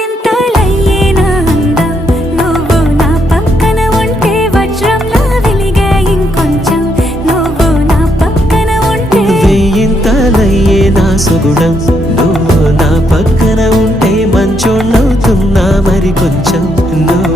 వందింతలయ్యేనా అందం నువ్వు నా పక్కన ఉంటే వజ్రంలా వెలిగే ఇంకొంచెం నువ్వు నా పక్కన ఉంటే వెయ్యింతలయ్యేనా సుగుణం నువ్వు నా పక్కన ఉంటే మంచోళ్ళవుతున్నా మరి కొంచెం నువ్వు